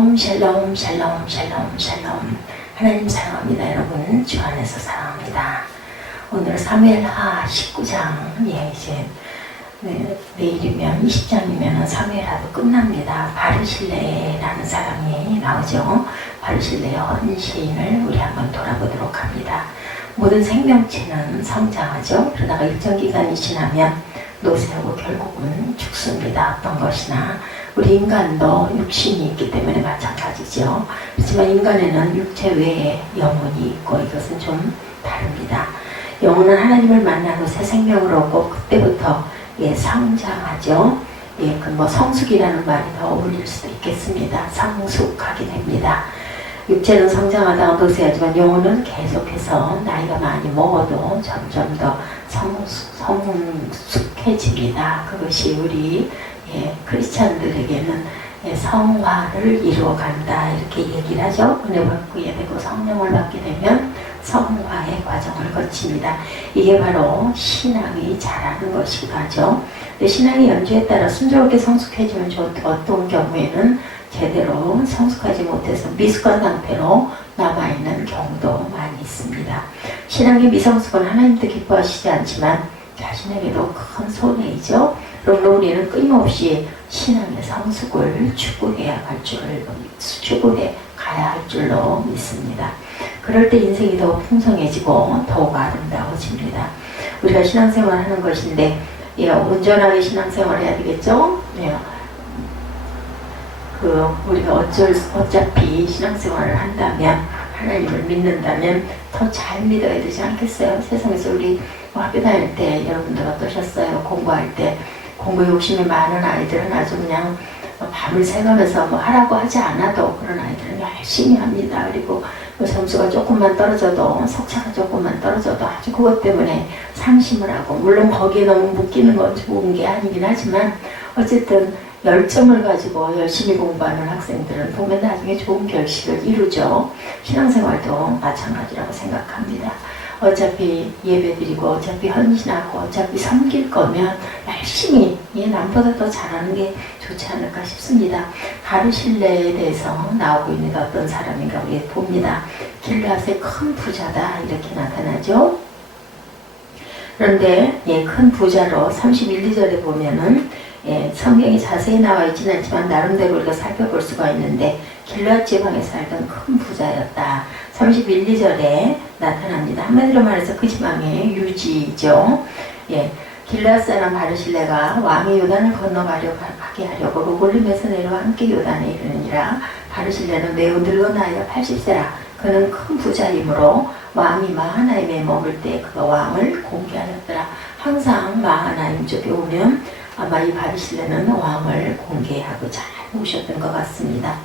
샬롬 샬롬 샬롬 샬롬. 하나님 사랑합니다. 여러분 주 안에서 사랑합니다. 오늘 사무엘하 19장 이제 내일이면 20장이면 사무엘하도 끝납니다. 바르실레라는 사람이 나오죠. 바르실레의 헌신을 우리 한번 돌아보도록 합니다. 모든 생명체는 성장하죠. 그러다가 일정 기간이 지나면 노쇠하고 결국은 죽습니다. 어떤 것이나 우리 인간도 육신이 있기 때문에 마찬가지죠. 그렇지만 인간에는 육체 외에 영혼이 있고 이것은 좀 다릅니다. 영혼은 하나님을 만나고 새 생명을 얻고 그때부터 성장하죠. 그 성숙이라는 말이 더 어울릴 수도 있겠습니다. 성숙하게 됩니다. 육체는 성장하다가 노쇠하지만 영혼은 계속해서 나이가 많이 먹어도 점점 더 성숙해집니다. 그것이 우리 크리스찬들에게는 성화를 이루어간다 이렇게 얘기를 하죠. 은혜 받게 되고 성령을 받게 되면 성화의 과정을 거칩니다. 이게 바로 신앙이 자라는 것이기도 하죠. 신앙의 연주에 따라 순조롭게 성숙해지면 좋고 어떤 경우에는 제대로 성숙하지 못해서 미숙한 상태로 남아있는 경우도 많이 있습니다. 신앙의 미성숙은 하나님도 기뻐하시지 않지만 자신에게도 큰 손해이죠. 그러므로 우리는 끊임없이 신앙의 성숙을 추구해 가야 할 줄로 믿습니다. 그럴 때 인생이 더욱 풍성해지고 더욱 아름다워집니다. 우리가 신앙생활 하는 것인데 온전하게 신앙생활을 해야 되겠죠? 우리가 어차피 신앙생활을 한다면 하나님을 믿는다면 더 잘 믿어야 되지 않겠어요? 세상에서 우리 학교 다닐 때 여러분들 어떠셨어요? 공부할 때 공부 욕심이 많은 아이들은 아주 그냥 밤을 새가면서 하라고 하지 않아도 그런 아이들은 열심히 합니다. 그리고 점수가 조금만 떨어져도 석차가 조금만 떨어져도 아주 그것 때문에 상심을 하고 물론 거기에 너무 묶이는 건 좋은 게 아니긴 하지만 어쨌든 열정을 가지고 열심히 공부하는 학생들은 보면 나중에 좋은 결실을 이루죠. 신앙생활도 마찬가지라고 생각합니다. 어차피 예배드리고 어차피 헌신하고 어차피 섬길 거면 열심히 남보다 더 잘하는 게 좋지 않을까 싶습니다. 바르실레에 대해서 나오고 있는 어떤 사람인가 우리 봅니다. 길앗의 큰 부자다 이렇게 나타나죠. 그런데 큰 부자로 31, 2절에 보면은 성경이 자세히 나와 있지는 않지만 나름대로 우리가 살펴볼 수가 있는데 길앗 지방에 살던 큰 부자였다. 31, 2절에 나타납니다. 한마디로 말해서 그 지방의 유지죠. 길앗 사람 바르실레가 왕이 요단을 건너가게 하려고 로골림에서 내려와 함께 요단에 이르느니라. 바르실레는 매우 늙어나이가 80세라. 그는 큰 부자이므로 왕이 마하나임에 머물 때 그가 왕을 공개하였더라. 항상 마하나임 쪽에 오면 아마 이 바르실레는 왕을 공개하고 잘 모셨던 것 같습니다.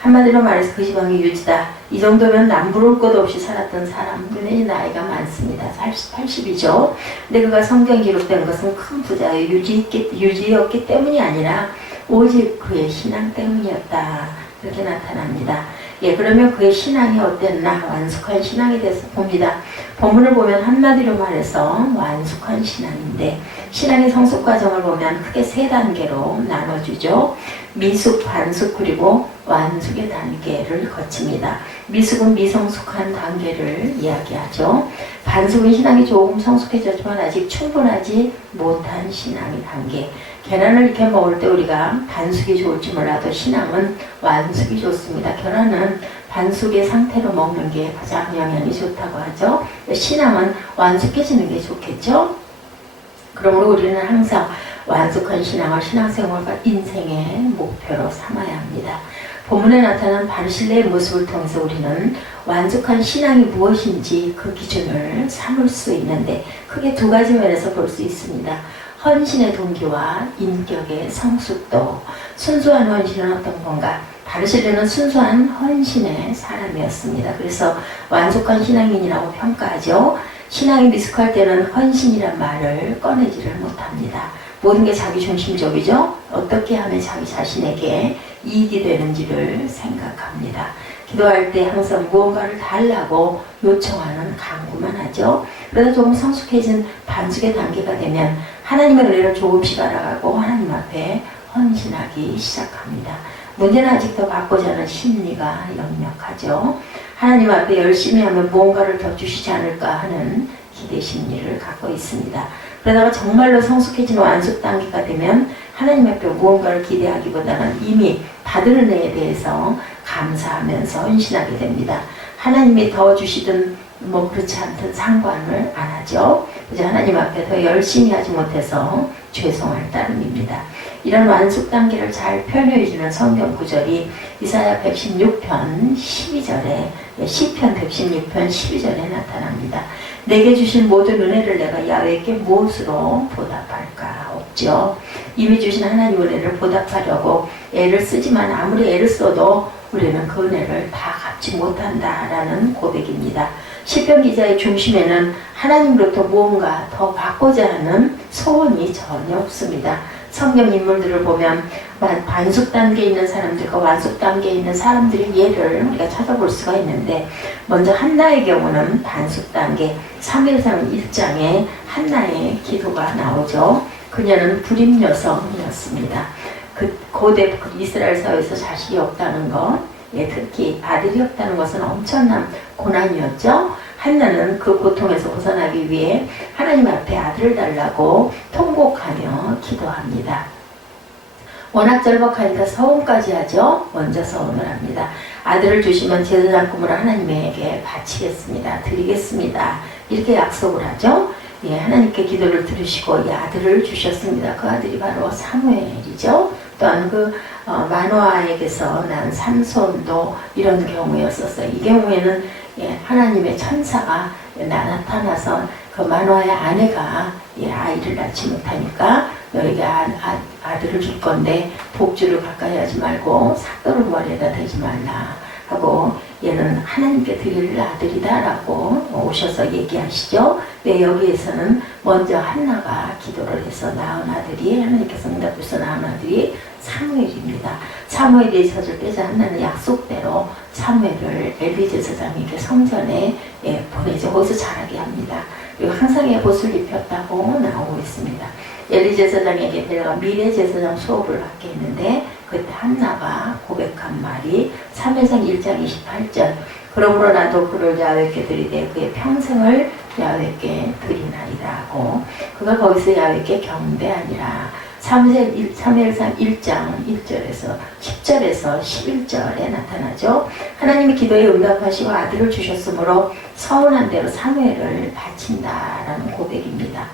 한마디로 말해서 그 지방의 유지다. 이 정도면 남부러울 것 없이 살았던 사람. 그는 나이가 많습니다. 80이죠. 근데 그가 성경 기록된 것은 큰 부자의 유지였기 때문이 아니라 오직 그의 신앙 때문이었다. 이렇게 나타납니다. 그러면 그의 신앙이 어땠나? 완숙한 신앙에 대해서 봅니다. 본문을 보면 한마디로 말해서 완숙한 신앙인데 신앙의 성숙 과정을 보면 크게 세 단계로 나눠주죠. 미숙, 반숙, 그리고 완숙의 단계를 거칩니다. 미숙은 미성숙한 단계를 이야기하죠. 반숙은 신앙이 조금 성숙해졌지만 아직 충분하지 못한 신앙의 단계. 계란을 이렇게 먹을 때 우리가 반숙이 좋을지 몰라도 신앙은 완숙이 좋습니다. 계란은 반숙의 상태로 먹는 게 가장 영양이 좋다고 하죠. 신앙은 완숙해지는 게 좋겠죠. 그러므로 우리는 항상 완숙한 신앙을 신앙생활과 인생의 목표로 삼아야 합니다. 본문에 나타난 바르실레의 모습을 통해서 우리는 완숙한 신앙이 무엇인지 그 기준을 삼을 수 있는데 크게 두 가지 면에서 볼 수 있습니다. 헌신의 동기와 인격의 성숙도. 순수한 헌신은 어떤 건가? 바르실레는 순수한 헌신의 사람이었습니다. 그래서 완숙한 신앙인이라고 평가하죠. 신앙이 미숙할 때는 헌신이란 말을 꺼내지를 못합니다. 모든 게 자기 중심적이죠. 어떻게 하면 자기 자신에게 이익이 되는지를 생각합니다. 기도할 때 항상 무언가를 달라고 요청하는 간구만 하죠. 그러다 조금 성숙해진 반숙의 단계가 되면 하나님의 은혜를 조금씩 알아가고 하나님 앞에 헌신하기 시작합니다. 문제는 아직도 받고자 하는 심리가 역력하죠. 하나님 앞에 열심히 하면 무언가를 더 주시지 않을까 하는 기대 심리를 갖고 있습니다. 그러다가 정말로 성숙해지는 완숙 단계가 되면 하나님 앞에 무언가를 기대하기보다는 이미 받은 은혜에 대해서 감사하면서 헌신하게 됩니다. 하나님이 더 주시든 뭐 그렇지 않든 상관을 안 하죠. 이제 하나님 앞에 더 열심히 하지 못해서 죄송할 따름입니다. 이런 완숙 단계를 잘 표현해주는 성경 구절이 이사야 116편 12절에 시편 116편 12절에 나타납니다. 내게 주신 모든 은혜를 내가 야훼께 무엇으로 보답할까? 없죠. 이미 주신 하나님 은혜를 보답하려고 애를 쓰지만 아무리 애를 써도 우리는 그 은혜를 다 갚지 못한다라는 고백입니다. 시편 기자의 중심에는 하나님으로부터 무언가 더 받고자 하는 소원이 전혀 없습니다. 성경 인물들을 보면 반숙 단계에 있는 사람들과 완숙 단계에 있는 사람들의 예를 우리가 찾아볼 수가 있는데, 먼저 한나의 경우는 반숙 단계, 사무엘상 1장에 한나의 기도가 나오죠. 그녀는 불임 여성이었습니다. 그 고대 이스라엘 사회에서 자식이 없다는 것, 특히 아들이 없다는 것은 엄청난 고난이었죠. 한나는 그 고통에서 벗어나기 위해 하나님 앞에 아들을 달라고 통곡하며 기도합니다. 워낙 절박하니까 서원까지 하죠. 먼저 서원을 합니다. 아들을 주시면 제사장 꿈으로 하나님에게 바치겠습니다. 드리겠습니다. 이렇게 약속을 하죠. 하나님께 기도를 들으시고 이 아들을 주셨습니다. 그 아들이 바로 사무엘이죠. 또한 그 마노아에게서 난 삼손도 이런 경우였었어요. 이 경우에는 하나님의 천사가 나타나서 그 마노아의 아내가 아이를 낳지 못하니까 너에게 아들을 줄 건데 복주를 가까이 하지 말고 삭도를 머리에다 대지 말라 하고, 얘는 하나님께 드릴 아들이다 라고 오셔서 얘기하시죠. 네, 여기에서는 먼저 한나가 기도를 해서 낳은 아들이, 하나님께서 응답해서 낳은 아들이 사무엘입니다. 사무엘이 있었을 때 한나는 약속대로 사무엘을 엘리 제사장에게 성전에 보내죠. 거기서 자라게 합니다. 그리고 항상 에봇을 입혔다고 나오고 있습니다. 엘리 제사장에게 데려가 미래 제사장 수업을 받게 했는데, 그때 한나가 고백한 말이 사무엘상 1장 28절, 그러므로 나도 그를 야훼께 드리되 그의 평생을 야훼께 드리나이라고, 그가 거기서 야훼께 경배하니라. 사무엘상 1장 1절에서 10절에서 11절에 나타나죠. 하나님이 기도에 응답하시고 아들을 주셨으므로 서운한 대로 사무엘을 바친다라는 고백입니다.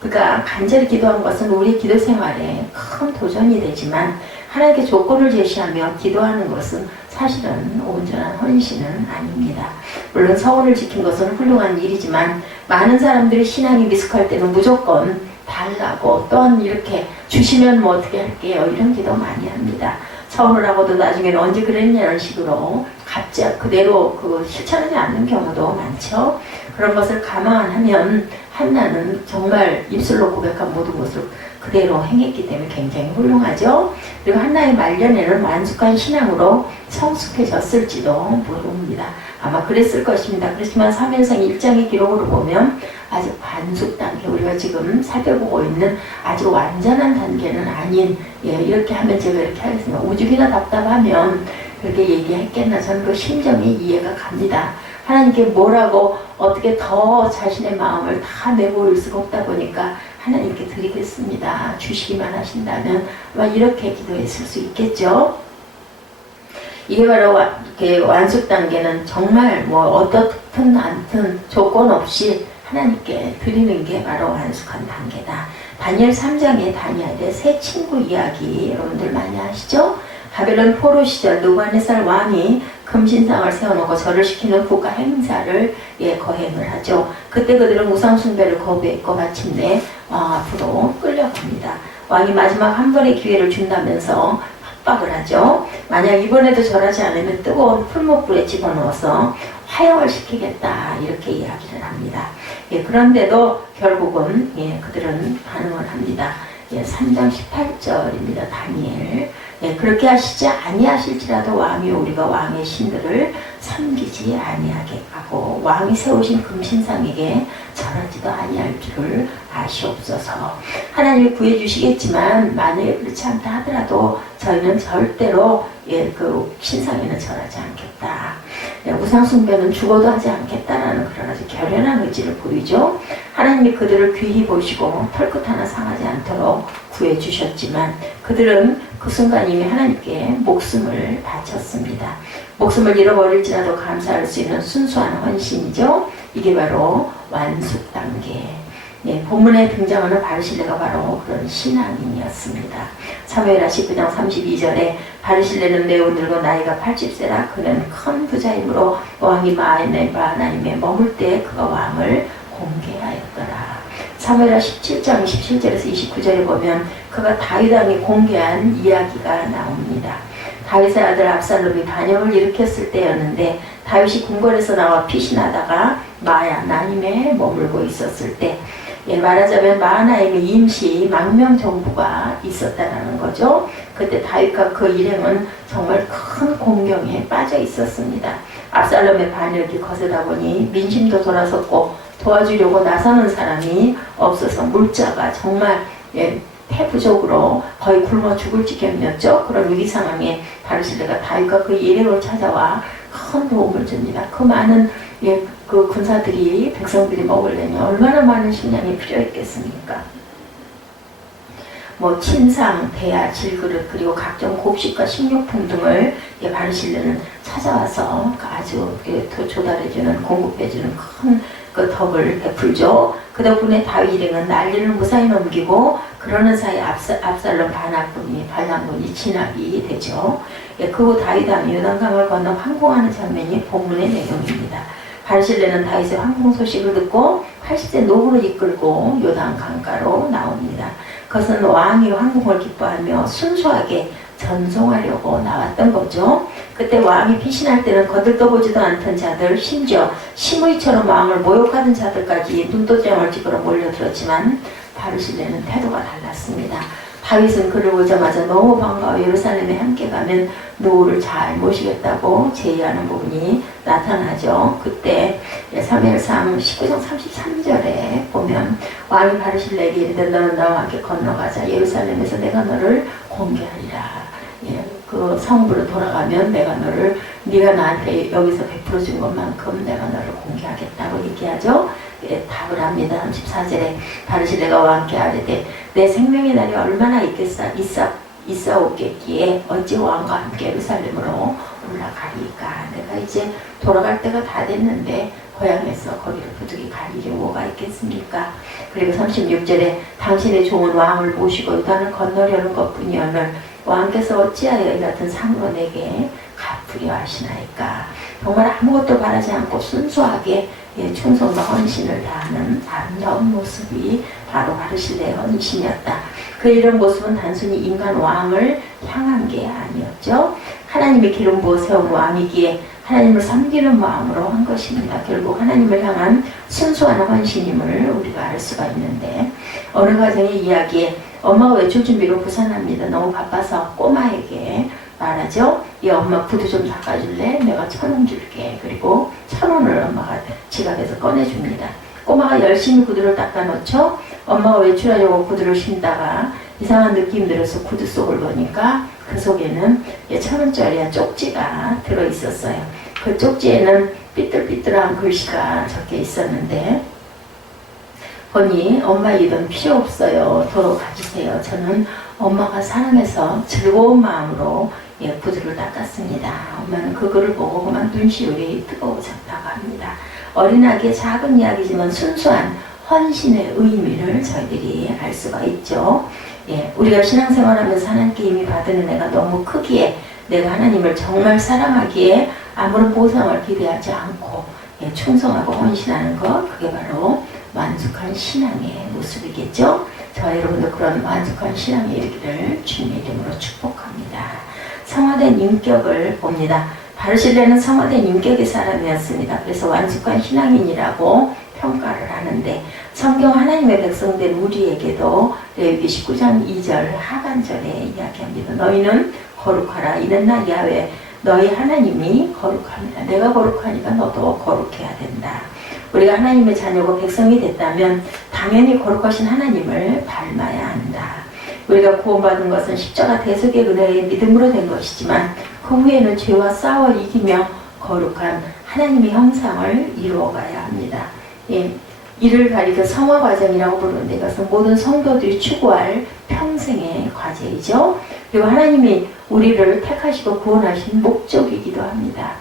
그가 간절히 기도한 것은 우리 기도 생활에 큰 도전이 되지만, 하나님께 조건을 제시하며 기도하는 것은 사실은 온전한 헌신은 아닙니다. 물론 서원을 지킨 것은 훌륭한 일이지만, 많은 사람들이 신앙이 미숙할 때는 무조건 달라고, 또한 이렇게 주시면 뭐 어떻게 할게요, 이런 기도 많이 합니다. 서원을 하고도 나중에는 언제 그랬냐는 식으로 갑자기 그대로 실천하지 않는 경우도 많죠. 그런 것을 감안하면 한나는 정말 입술로 고백한 모든 것을 그대로 행했기 때문에 굉장히 훌륭하죠. 그리고 한나의 말년에는 완숙한 신앙으로 성숙해졌을지도 모릅니다. 아마 그랬을 것입니다. 그렇지만 사무엘상 1장의 기록으로 보면 아직 반숙 단계, 우리가 지금 살펴보고 있는 아주 완전한 단계는 아닌, 이렇게 하면 제가 이렇게 하겠습니다. 오죽이나 답답하면 그렇게 얘기했겠나. 저는 그 심정이 이해가 갑니다. 하나님께 뭐라고 어떻게 더 자신의 마음을 다 내보일 수가 없다 보니까 하나님께 드리겠습니다. 주시기만 하신다면 아마 이렇게 기도했을 수 있겠죠. 이게 바로 완숙 단계는 정말 뭐 어떻든 않든 조건 없이 하나님께 드리는 게 바로 완숙한 단계다. 다니엘 3장의 다니엘의 세 친구 이야기 여러분들 많이 아시죠? 바벨론 포로 시절 느부갓네살 왕이 금신상을 세워놓고 절을 시키는 국가 행사를 거행을 하죠. 그때 그들은 우상 숭배를 거부했고 마침내 앞으로 끌려갑니다. 왕이 마지막 한 번의 기회를 준다면서 협박을 하죠. 만약 이번에도 절하지 않으면 뜨거운 풀목불에 집어넣어서 화형을 시키겠다, 이렇게 이야기를 합니다. 그런데도 결국은 그들은 반응을 합니다. 3장 18절입니다. 다니엘 예, 그렇게 하시지 아니하실지라도 왕이 우리가 왕의 신들을 섬기지 아니하게 하고 왕이 세우신 금신상에게 절하지도 아니할 줄을 아시옵소서. 하나님이 구해주시겠지만 만약에 그렇지 않다 하더라도 저희는 절대로 그 신상에는 절하지 않겠다. 우상숭배는 죽어도 하지 않겠다라는 그런 아주 결연한 의지를 보이죠. 하나님이 그들을 귀히 보시고 털끝 하나 상하지 않도록 구해주셨지만 그들은 그 순간 이미 하나님께 목숨을 바쳤습니다. 목숨을 잃어버릴지라도 감사할 수 있는 순수한 헌신이죠. 이게 바로 완숙 단계. 본문에 등장하는 바르실레가 바로 그런 신앙인이었습니다. 사무엘하 19장 32절에 바르실레는 매우 늙어 나이가 80세라 그는 큰 부자이므로 왕이 마하나임에 머물 때 그가 왕을 공개하였더라. 사무엘하 17장 17절에서 29절에 보면 그가 다윗 왕이 공개한 이야기가 나옵니다. 다윗의 아들 압살롬이 반역을 일으켰을 때였는데 다윗이 궁궐에서 나와 피신하다가 마하나임에 머물고 있었을 때 말하자면 마하나임에 임시 망명 정부가 있었다는 거죠. 그때 다윗과 그 일행은 정말 큰 공경에 빠져 있었습니다. 압살롬의 반역이 거세다 보니 민심도 돌아섰고 도와주려고 나서는 사람이 없어서 물자가 정말 폐부적으로 거의 굶어 죽을 지경이었죠. 그런 위기 상황에 바르실레가 다윗과 그 일행을 찾아와 큰 도움을 줍니다. 그 많은 그 군사들이 백성들이 먹으려면 얼마나 많은 식량이 필요했겠습니까? 뭐 침상, 대야, 질그릇 그리고 각종 곡식과 식료품 등을 바르실레는 찾아와서 아주 조달해주는 공급해주는 큰 그 덕을 베풀죠. 그 덕분에 다윗 일행은 난리를 무사히 넘기고 그러는 사이 압살롬 반란군이 진압이 되죠. 그 후 다윗 왕이 요단강을 건너 항공하는 장면이 본문의 내용입니다. 바르실레는 다윗의 항공 소식을 듣고 80세 노부를 이끌고 요단 강가로 나옵니다. 그것은 왕이 항공을 기뻐하며 순수하게 전송하려고 나왔던 거죠. 그때 왕이 피신할 때는 거들떠보지도 않던 자들, 심지어 심의처럼 왕을 모욕하던 자들까지 눈도장을 찍으러 몰려들었지만 바르실레는 태도가 달랐습니다. 다윗은 그를 보자마자 너무 반가워 예루살렘에 함께 가면 노후를 잘 모시겠다고 제의하는 부분이 나타나죠. 그때 사무엘상 19장 33절에 보면 왕이 바르실레에게 이르되 너는 나와 함께 건너가자. 예루살렘에서 내가 너를 공개하리라. 그 성부로 돌아가면 내가 너를 네가 나한테 여기서 베풀어 준 것만큼 내가 너를 공개하겠다고 얘기하죠. 답을 합니다. 34절에 바르실레가 왕께 아뢰되 내 생명의 날이 얼마나 있사오겠기에 어찌 왕과 함께 예루살렘으로 올라가리까. 내가 이제 돌아갈 때가 다 됐는데 고향에서 거기를 부득이 갈 일이 뭐가 있겠습니까? 그리고 36절에 당신의 종은 왕을 모시고 요단을 건너려는 것뿐이오늘 왕께서 어찌하여 이 같은 상으로 내게 갚으려 하시나이까. 정말 아무것도 바라지 않고 순수하게 충성과 헌신을 다하는 아름다운 모습이 바로 바르실레의 헌신이었다. 그 이런 모습은 단순히 인간 왕을 향한 게 아니었죠. 하나님의 기름 부어 세운 왕이기에 하나님을 섬기는 마음으로 한 것입니다. 결국 하나님을 향한 순수한 헌신임을 우리가 알 수가 있는데 어느 가정의 이야기에 엄마가 외출 준비로 부산합니다. 너무 바빠서 꼬마에게 말하죠. 이 엄마 구두 좀 닦아줄래? 내가 1,000원 줄게. 그리고 1,000원을 엄마가 지갑에서 꺼내줍니다. 꼬마가 열심히 구두를 닦아놓죠. 엄마가 외출하려고 구두를 신다가 이상한 느낌 들어서 구두 속을 보니까 그 속에는 1,000원짜리 쪽지가 들어있었어요. 그 쪽지에는 삐뚤삐뚤한 글씨가 적혀 있었는데 보니 엄마 이 돈 필요 없어요. 도로 가주세요. 저는 엄마가 사랑해서 즐거운 마음으로 구두를 닦았습니다. 엄마는 그 글을 보고 그만 눈시울이 뜨거워졌다고 합니다. 어린아기의 작은 이야기지만 순수한 헌신의 의미를 저희들이 알 수가 있죠. 우리가 신앙생활하면서 하나님께 이미 받은 은혜가 너무 크기에 내가 하나님을 정말 사랑하기에 아무런 보상을 기대하지 않고 충성하고 헌신하는 것, 그게 바로 완숙한 신앙의 모습이겠죠. 저와 여러분도 그런 완숙한 신앙에 이르기를 주님의 이름으로 축복합니다. 성화된 인격을 봅니다. 바르실레는 성화된 인격의 사람이었습니다. 그래서 완숙한 신앙인이라고 평가를 하는데 성경 하나님의 백성된 우리에게도 레위기 19장 2절 하반절에 이야기합니다. 너희는 거룩하라. 이는 나 야훼 너희 하나님이 거룩합니다. 내가 거룩하니까 너도 거룩해야 된다. 우리가 하나님의 자녀고 백성이 됐다면 당연히 거룩하신 하나님을 닮아야 한다. 우리가 구원받은 것은 십자가 대속의 은혜의 믿음으로 된 것이지만 그 후에는 죄와 싸워 이기며 거룩한 하나님의 형상을 이루어가야 합니다. 예, 이를 가리켜 성화 과정이라고 부르는데 이것은 모든 성도들이 추구할 평생의 과제이죠. 그리고 하나님이 우리를 택하시고 구원하신 목적이기도 합니다.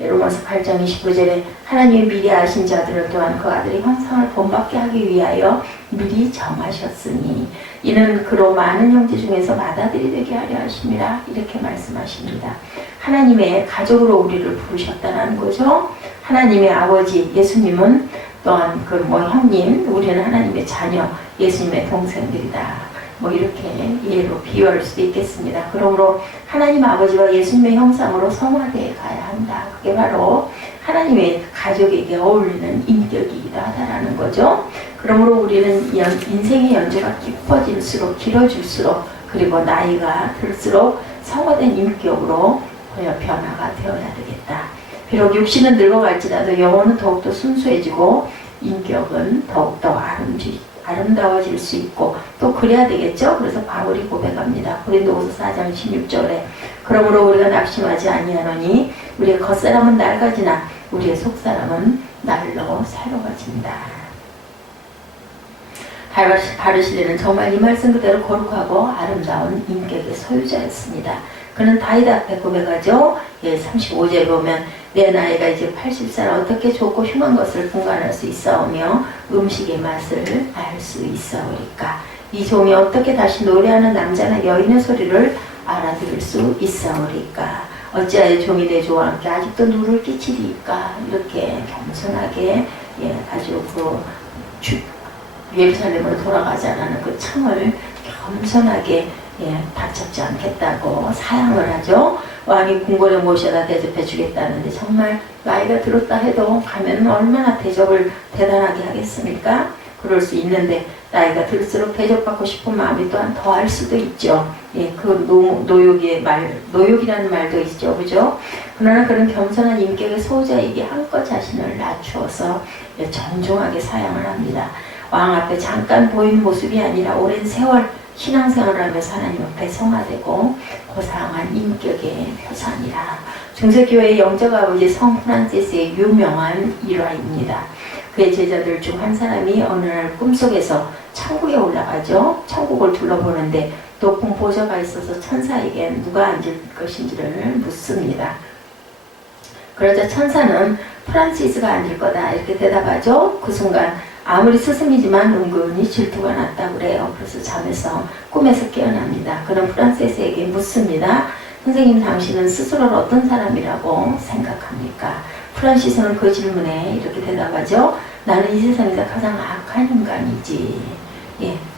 예, 로마서 8장 29절에 하나님이 미리 아신 자들을 또한 그 아들의 형상을 본받게 하기 위하여 미리 정하셨으니 이는 그로 많은 형제 중에서 맏아들이 되게 하려 하심이라 이렇게 말씀하십니다. 하나님의 가족으로 우리를 부르셨다는 거죠. 하나님의 아버지 예수님은 또한 형님, 우리는 하나님의 자녀, 예수님의 동생들이다. 이렇게 예로 비유할 수도 있겠습니다. 그러므로 하나님 아버지와 예수님의 형상으로 성화되어 가야 한다. 그게 바로 하나님의 가족에게 어울리는 인격이기도 하다라는 거죠. 그러므로 우리는 인생의 연주가 깊어질수록 길어질수록 그리고 나이가 들수록 성화된 인격으로 변화가 되어야 되겠다. 비록 육신은 늙어갈지라도 영혼은 더욱더 순수해지고 인격은 더욱더 아름다워질 수 있고 또 그래야 되겠죠. 그래서 바울이 고백합니다. 고린도후서 4장 16절에 그러므로 우리가 낙심하지 아니하노니 우리의 겉사람은 낡아지나 우리의 속사람은 날로 새로워진다. 바르실레는 정말 이 말씀 그대로 거룩하고 아름다운 인격의 소유자였습니다. 그는 다윗 앞에 고백하죠. 35절에 보면 내 나이가 이제 80살 어떻게 좋고 흉한 것을 분간할 수 있사오며 음식의 맛을 알 수 있사오리까. 이 종이 어떻게 다시 노래하는 남자나 여인의 소리를 알아들을 수 있사오리까. 어찌하여 종이 내 조와 함께 아직도 누를 끼치리까. 이렇게 겸손하게 아주 예루살렘으로 돌아가자라는 그 청을 겸손하게 다잡지 않겠다고 사양을 하죠. 왕이 궁궐에 모셔다 대접해 주겠다는데 정말 나이가 들었다 해도 가면 얼마나 대접을 대단하게 하겠습니까? 그럴 수 있는데 나이가 들수록 대접받고 싶은 마음이 또한 더할 수도 있죠. 그 노욕이라는 말도 있죠. 그죠? 그러나 그런 겸손한 인격의 소유자에게 한껏 자신을 낮추어서 정중하게 사양을 합니다. 왕 앞에 잠깐 보이는 모습이 아니라 오랜 세월 신앙생활을 하면서 하나님 앞에 성화되고 고상한 인격의 표상이라. 중세교회의 영적 아버지 성 프란시스의 유명한 일화입니다. 그의 제자들 중 한 사람이 어느 날 꿈속에서 천국에 올라가죠. 천국을 둘러보는데 높은 보좌가 있어서 천사에게 누가 앉을 것인지를 묻습니다. 그러자 천사는 프란시스가 앉을 거다 이렇게 대답하죠. 그 순간 아무리 스승이지만 은근히 질투가 났다고 그래요. 그래서 잠에서 꿈에서 깨어납니다. 그는 프란시스에게 묻습니다. 선생님, 당신은 스스로를 어떤 사람이라고 생각합니까? 프란시스는 그 질문에 이렇게 대답하죠. 나는 이 세상에서 가장 악한 인간이지.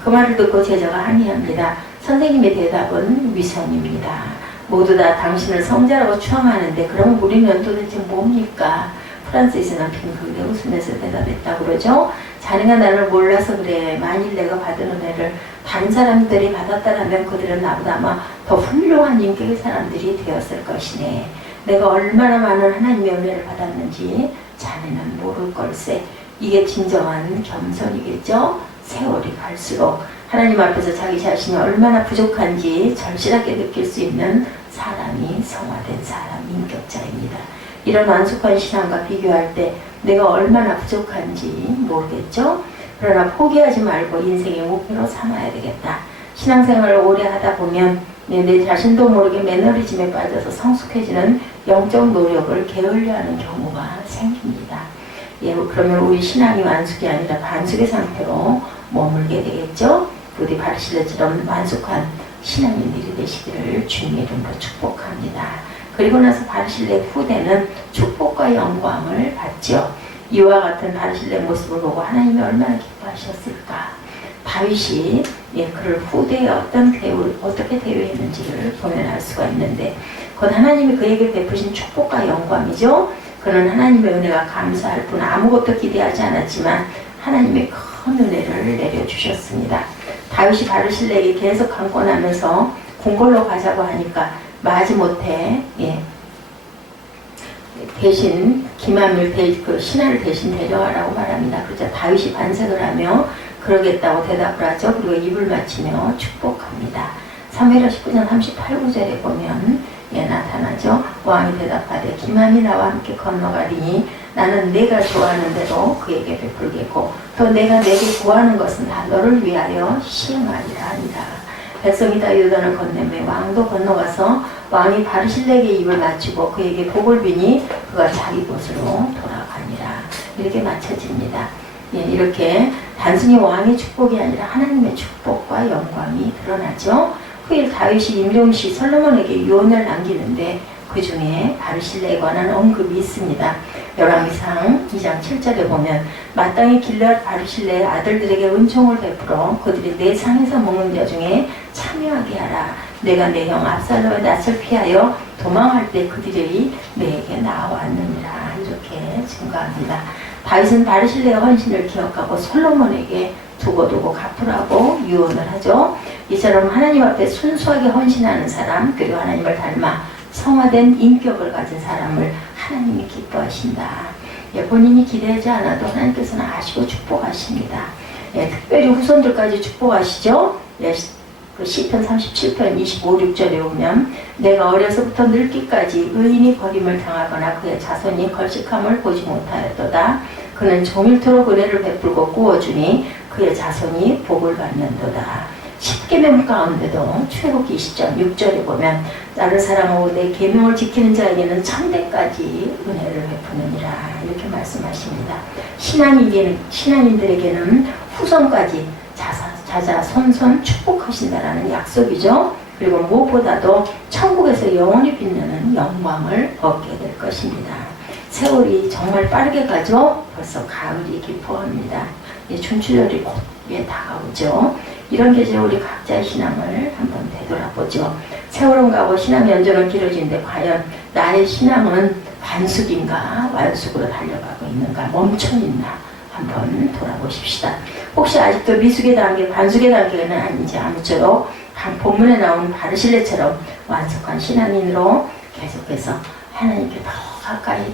그 말을 듣고 제자가 항의합니다. 선생님의 대답은 위선입니다. 모두 다 당신을 성자라고 추앙하는데 그럼 우리는 도대체 뭡니까? 프란시스는 빙글게 웃으면서 대답했다고 그러죠. 자네가 나를 몰라서 그래. 만일 내가 받은 은혜를 다른 사람들이 받았다면 그들은 나보다 아마 더 훌륭한 인격의 사람들이 되었을 것이네. 내가 얼마나 많은 하나님의 은혜를 받았는지 자네는 모를 걸세. 이게 진정한 겸손이겠죠. 세월이 갈수록 하나님 앞에서 자기 자신이 얼마나 부족한지 절실하게 느낄 수 있는 사람이 성화된 사람, 인격자입니다. 이런 완숙한 신앙과 비교할 때 내가 얼마나 부족한지 모르겠죠? 그러나 포기하지 말고 인생의 목표로 삼아야 되겠다. 신앙생활을 오래 하다 보면 내 자신도 모르게 매너리즘에 빠져서 성숙해지는 영적 노력을 게을리하는 경우가 생깁니다. 그러면 우리 신앙이 완숙이 아니라 반숙의 상태로 머물게 되겠죠? 부디 바르실레처럼 완숙한 신앙인들이 되시기를 주님의 이름으로 축복합니다. 그리고 나서 바르실레 후대는 축복과 영광을 받죠. 이와 같은 바르실레 모습을 보고 하나님이 얼마나 기뻐하셨을까. 다윗이 그를 후대에 어떻게 대우했는지를 보면 알 수가 있는데 그건 하나님이 그에게 베푸신 축복과 영광이죠. 그는 하나님의 은혜가 감사할 뿐 아무것도 기대하지 않았지만 하나님의 큰 은혜를 내려주셨습니다. 다윗이 바르실레에게 계속 강권하면서 궁궐로 가자고 하니까 마지못해 대신 기만을 그 신하를 대신 데려가라고 말합니다. 그러자 다윗이 반색을 하며 그러겠다고 대답을 하죠. 그리고 입을 맞추며 축복합니다. 사무엘하 19장 38구절에 보면 나타나죠. 왕이 대답하되 기만이 나와 함께 건너가리니 나는 내가 좋아하는 대로 그에게 베풀겠고 또 내가 내게 구하는 것은 다 너를 위하여 시행하리라 하니라. 백성이 다 요단을 건너매 왕도 건너가서 왕이 바르실레에게 입을 맞추고 그에게 복을 비니 그가 자기 곳으로 돌아가니라. 이렇게 마쳐집니다. 이렇게 단순히 왕의 축복이 아니라 하나님의 축복과 영광이 드러나죠. 후일 다윗이 임종시 솔로몬에게 유언을 남기는데 그 중에 바르실레에 관한 언급이 있습니다. 열왕기상 2장 7절에 보면 마땅히 길앗 바르실레의 아들들에게 은총을 베풀어 그들이 내 상에서 먹는 자 중에 참여하게 하라. 내가 내 형 압살롬의 낯을 피하여 도망할 때 그들이 내게 나왔느니라. 이렇게 증거합니다. 다윗은 바르실레의 헌신을 기억하고 솔로몬에게 두고두고 갚으라고 유언을 하죠. 이처럼 하나님 앞에 순수하게 헌신하는 사람, 그리고 하나님을 닮아 성화된 인격을 가진 사람을 하나님이 기뻐하신다. 본인이 기대하지 않아도 하나님께서는 아시고 축복하십니다. 특별히 후손들까지 축복하시죠. 그 시편 37편 25, 6절에 보면 내가 어려서부터 늙기까지 의인이 버림을 당하거나 그의 자손이 걸식함을 보지 못하였도다. 그는 종일토록 은혜를 베풀고 구워주니 그의 자손이 복을 받는도다. 10계명 가운데도 출애굽기 20장 6절에 보면 나를 사랑하고 내 계명을 지키는 자에게는 천대까지 은혜를 베푸느니라. 이렇게 말씀하십니다. 신앙인들에게는 후손까지 자자손손 축복하신다라는 약속이죠. 그리고 무엇보다도 천국에서 영원히 빛나는 영광을 얻게 될 것입니다. 세월이 정말 빠르게 가죠. 벌써 가을이 기뻐합니다. 춘추절이 곧 다가오죠. 이런 계절 우리 각자의 신앙을 한번 되돌아보죠. 세월은 가고 신앙 연전은 길어지는데 과연 나의 신앙은 반숙인가 완숙으로 달려가고 있는가 멈춰있나 한번 돌아보십시다. 혹시 아직도 미숙의 단계, 반숙의 단계는 아닌지 아무쪼록 본문에 나오는 바르실레처럼 완숙한 신앙인으로 계속해서 하나님께 더 가까이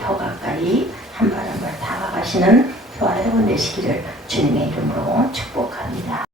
한 발 한 발 다가가시는 저와 여러분 되시기를 주님의 이름으로 축복합니다.